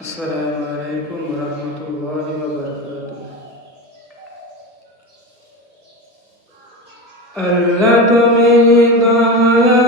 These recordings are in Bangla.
السلام عليكم ورحمة الله وبركاته الله تمين دعايا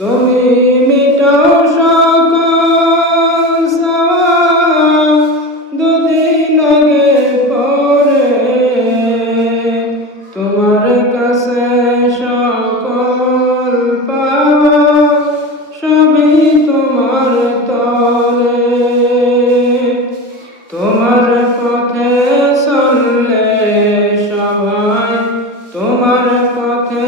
তুমি মিটাও সকল দুদিন আগে পরে। তোমার কাছে সকল পাওয়া সবই তোমার তরে। তোমার পথে চললে সবাই তোমার পথে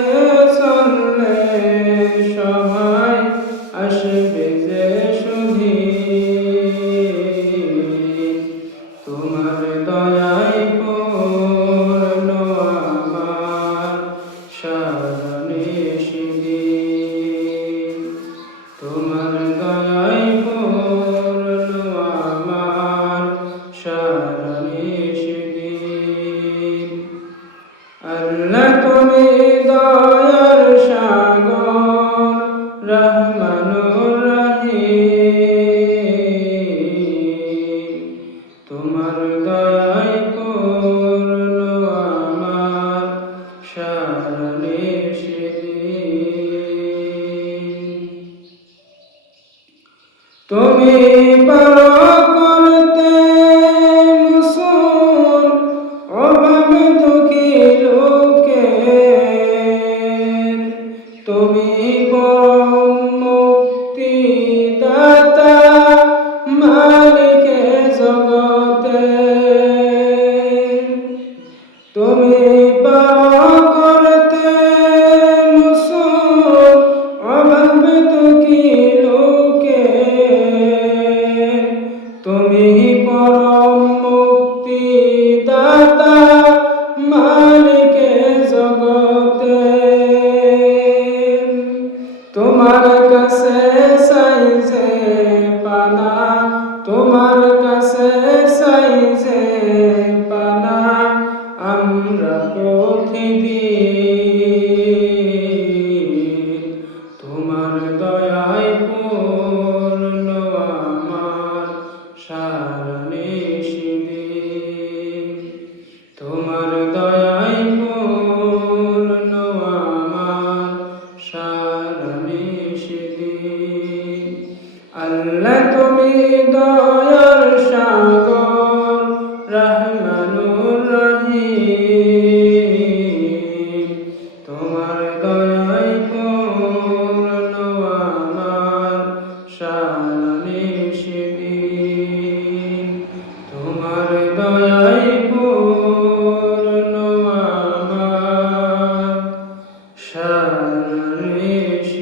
Gamitin. তুমি পারো পরম মুক্তি দাতা মালিকে জগতে। তোমার কাছে সাইজে পানা, তোমার কাছে সাইজে পানা, আমরা প্রতিদিন তোমার দয়ায় তোমার দয়ায় পূর্ণ আমার সারণে শিদিন আল্লাহ তুমি দয়ার সাগর Hare